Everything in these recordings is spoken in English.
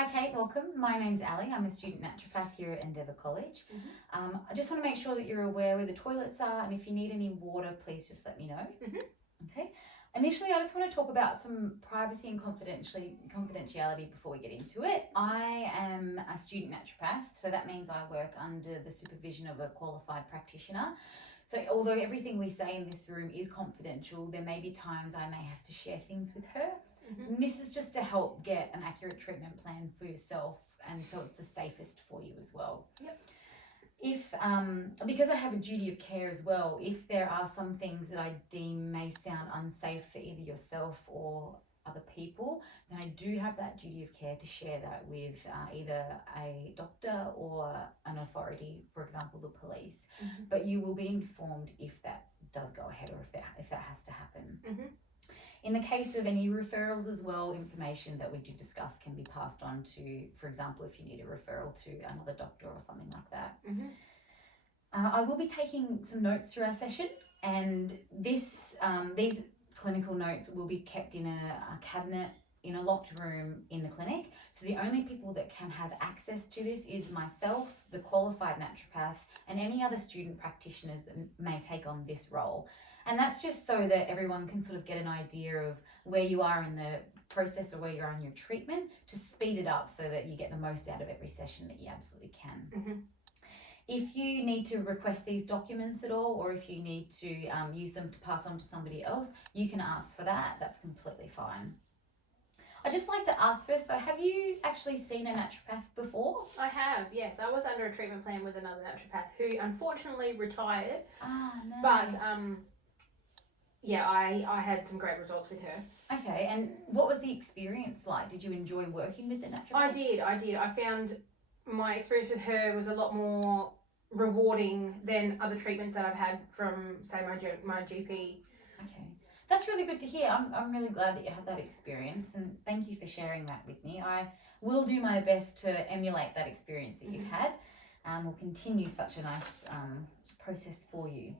Hi Kate, welcome. My name's Alli. I'm a student naturopath here at Endeavour College. I just want to make sure that you're aware where the toilets are, and if you need any water, please just let me know. Okay. Initially, I just want to talk about some privacy and confidentiality before we get into it. I am a student naturopath, so that means I work under the supervision of a qualified practitioner. So although everything we say in this room is confidential, there may be times I may have to share things with her. And this is just to help get an accurate treatment plan for yourself, and so it's the safest for you as well. If because I have a duty of care as well, if there are some things that I deem may sound unsafe for either yourself or other people, then I do have that duty of care to share that with either a doctor or an authority, for example, the police. But you will be informed if that does go ahead or if that has to happen. In the case of any referrals as well, information that we do discuss can be passed on to, for example, if you need a referral to another doctor or something like that. I will be taking some notes through our session, and these clinical notes will be kept in a cabinet in a locked room in the clinic. So the only people that can have access to this is myself, the qualified naturopath, and any other student practitioners that may take on this role. And that's just so that everyone can sort of get an idea of where you are in the process or where you are in your treatment, to speed it up so that you get the most out of every session that you absolutely can. If you need to request these documents at all, or if you need to use them to pass on to somebody else, you can ask for that. That's completely fine. I'd just like to ask first though, have you actually seen a naturopath before? I have, yes. I was under a treatment plan with another naturopath who unfortunately retired. No. But yeah, I had some great results with her. Okay, and what was the experience like? Did you enjoy working with the naturopath? I did. I found my experience with her was a lot more rewarding than other treatments that I've had from, say, my GP. Okay. That's really good to hear. I'm really glad that you had that experience, and thank you for sharing that with me. I will do my best to emulate that experience that you've had. We'll continue such a nice process for you.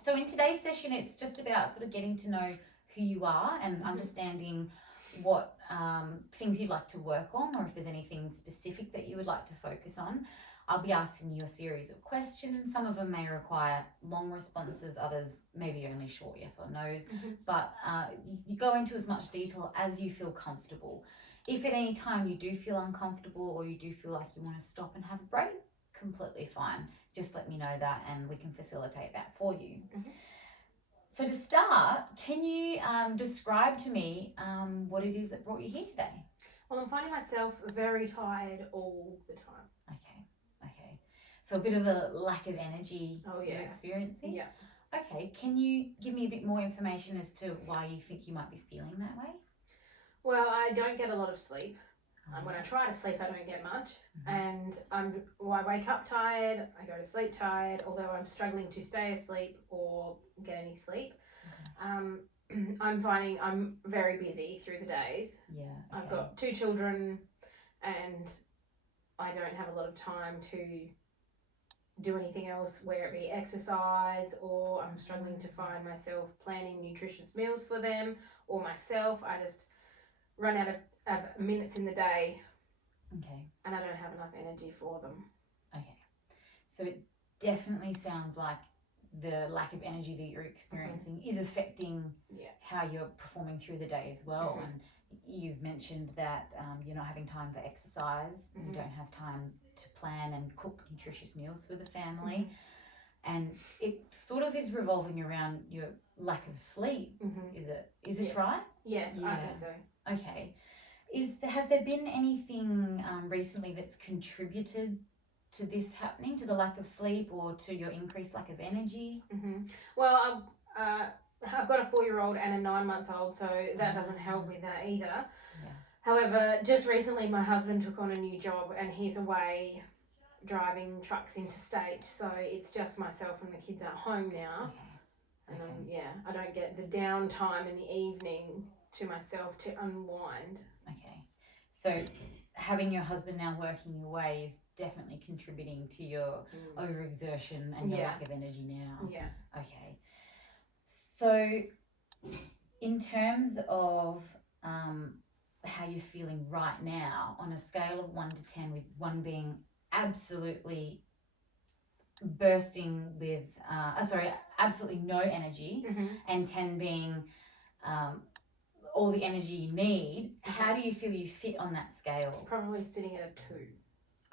So in today's session, it's just about sort of getting to know who you are and understanding what things you'd like to work on, or if there's anything specific that you would like to focus on. I'll be asking you a series of questions. Some of them may require long responses, others maybe only short yes or no's. But you go into as much detail as you feel comfortable. If at any time you do feel uncomfortable or you do feel like you want to stop and have a break, completely fine. Just let me know that and we can facilitate that for you. So to start, can you describe to me what it is that brought you here today? Well, I'm finding myself very tired all the time. Okay. So a bit of a lack of energy you're experiencing? Yeah. Okay, can you give me a bit more information as to why you think you might be feeling that way? Well, I don't get a lot of sleep. When I try to sleep, I don't get much. And I wake up tired, I go to sleep tired, although I'm struggling to stay asleep or get any sleep. I'm finding I'm very busy through the days. Yeah. Okay. I've got 2 children and I don't have a lot of time to do anything else, whether it be exercise, or I'm struggling to find myself planning nutritious meals for them or myself. I just run out of minutes in the day. Okay. And I don't have enough energy for them. Okay. So it definitely sounds like the lack of energy that you're experiencing is affecting how you're performing through the day as well. And you've mentioned that you're not having time for exercise, you don't have time to plan and cook nutritious meals for the family, and it sort of is revolving around your lack of sleep. Is this right? Yes, I think so. Okay. Has there been anything recently that's contributed to this happening, to the lack of sleep or to your increased lack of energy? Well, I've got a 4-year-old and a 9-month-old, so that doesn't help with that either. However, just recently my husband took on a new job and he's away driving trucks interstate, so it's just myself and the kids at home now. And I don't get the downtime in the evening to myself to unwind. Okay, so having your husband now working away is definitely contributing to your overexertion and your lack of energy now. Okay, so in terms of how you're feeling right now on a scale of 1 to 10, with 1 being absolutely bursting with, absolutely no energy, and 10 being all the energy you need. How do you feel you fit on that scale? Probably sitting at a 2.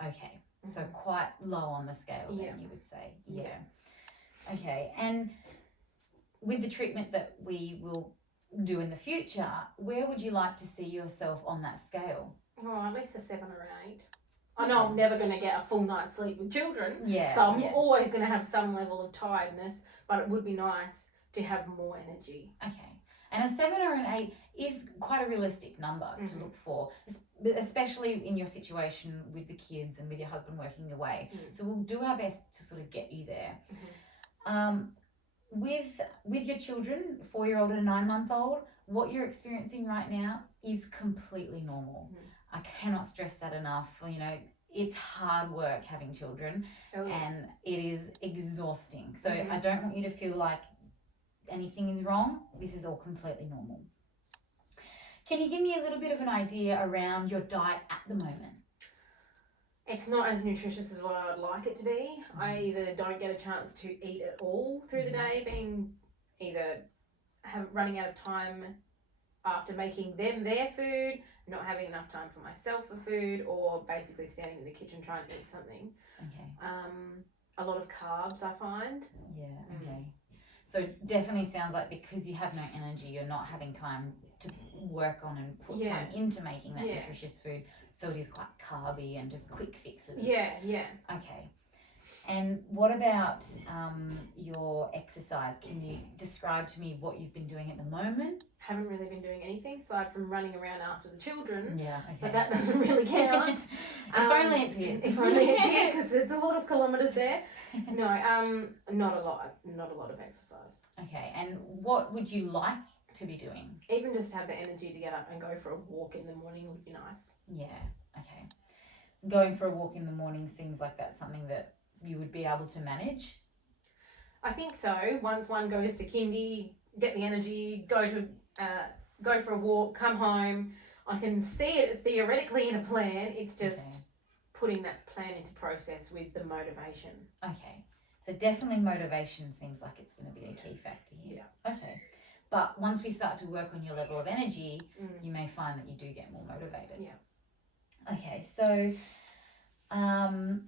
Okay, so quite low on the scale then, you would say. Yeah. Okay, and with the treatment that we will do in the future, where would you like to see yourself on that scale? Oh, at least a 7 or an 8. I know I'm never going to get a full night's sleep with children, so I'm always going to have some level of tiredness, but it would be nice to have more energy. Okay. And a 7 or an 8 is quite a realistic number to look for, especially in your situation with the kids and with your husband working away. So we'll do our best to sort of get you there. With your children, 4-year-old and a 9-month-old, what you're experiencing right now is completely normal. I cannot stress that enough. You know, it's hard work having children, and it is exhausting. So I don't want you to feel like anything is wrong. This is all completely normal. Can you give me a little bit of an idea around your diet at the moment? It's not as nutritious as what I would like it to be. I either don't get a chance to eat at all through the day, being either running out of time after making them their food, not having enough time for myself for food, or basically standing in the kitchen trying to eat something. Okay. A lot of carbs, I find. Yeah, okay. So it definitely sounds like because you have no energy, you're not having time to work on and put time into making that nutritious food. So it is quite carby and just quick fixes. Yeah. Okay. And what about your exercise? Can you describe to me what you've been doing at the moment? Haven't really been doing anything aside from running around after the children. Yeah, okay. But that doesn't really count. If only it did. If only it did, because there's a lot of kilometres there. No, not a lot of exercise. Okay, and what would you like to be doing? Even just have the energy to get up and go for a walk in the morning would be nice. Yeah, okay. Going for a walk in the morning seems like that's something that you would be able to manage? I think so. Once one goes to kindy, get the energy, go for a walk, come home. I can see it theoretically in a plan. It's just putting that plan into process with the motivation. Okay. So definitely motivation seems like it's going to be a key factor here. Yeah. Okay. But once we start to work on your level of energy, you may find that you do get more motivated. Yeah. Okay. So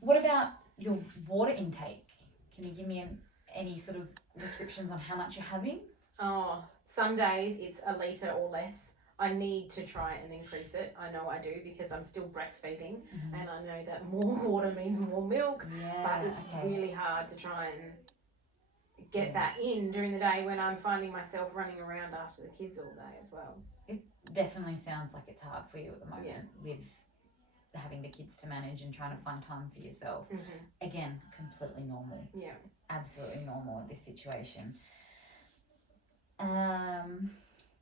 what about your water intake? Can you give me any sort of descriptions on how much you're having? Oh, some days it's a litre or less. I need to try and increase it. I know I do because I'm still breastfeeding, and I know that more water means more milk, but it's really hard to try and get that in during the day when I'm finding myself running around after the kids all day as well. It definitely sounds like it's hard for you at the moment with having the kids to manage and trying to find time for yourself. Again, completely normal. Yeah. Absolutely normal in this situation.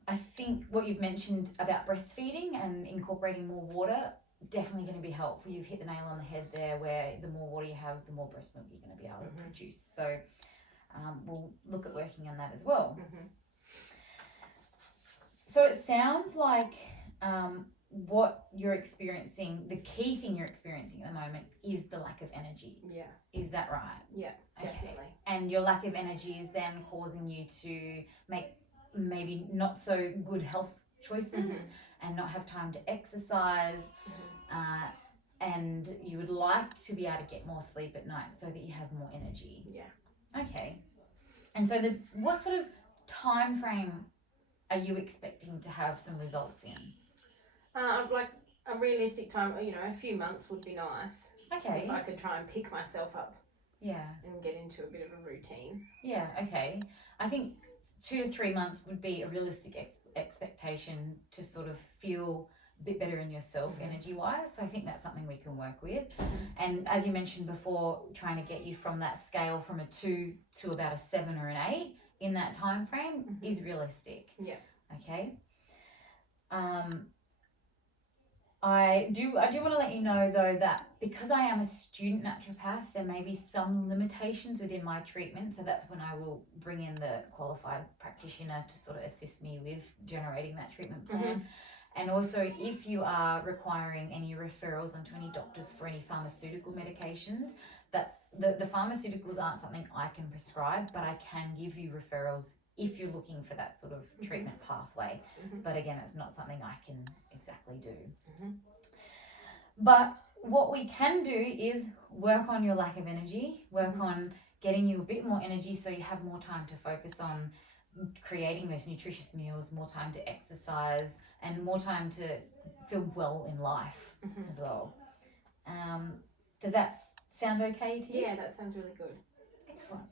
I think what you've mentioned about breastfeeding and incorporating more water, definitely going to be helpful. You've hit the nail on the head there, where the more water you have, the more breast milk you're going to be able to produce. So we'll look at working on that as well. So it sounds like what you're experiencing, the key thing you're experiencing at the moment is the lack of energy. Yeah. Is that right? Yeah, definitely. And your lack of energy is then causing you to make maybe not so good health choices and not have time to exercise. And you would like to be able to get more sleep at night so that you have more energy. Yeah. Okay. And so what sort of time frame are you expecting to have some results in? Like a realistic time, a few months would be nice. Okay. If I could try and pick myself up. Yeah. And get into a bit of a routine. Yeah, okay. I think 2 to 3 months would be a realistic expectation to sort of feel a bit better in yourself energy-wise. So I think that's something we can work with. And as you mentioned before, trying to get you from that scale from a 2 to about a 7 or an 8 in that time frame is realistic. Yeah. Okay. I do want to let you know though that because I am a student naturopath, there may be some limitations within my treatment. So that's when I will bring in the qualified practitioner to sort of assist me with generating that treatment plan. And also, if you are requiring any referrals onto any doctors for any pharmaceutical medications, that's the pharmaceuticals aren't something I can prescribe, but I can give you referrals if you're looking for that sort of treatment pathway. But again, it's not something I can exactly do. But what we can do is work on your lack of energy, work on getting you a bit more energy so you have more time to focus on creating those nutritious meals, more time to exercise, and more time to feel well in life as well. Does that sound okay to you? Yeah, that sounds really good. Excellent.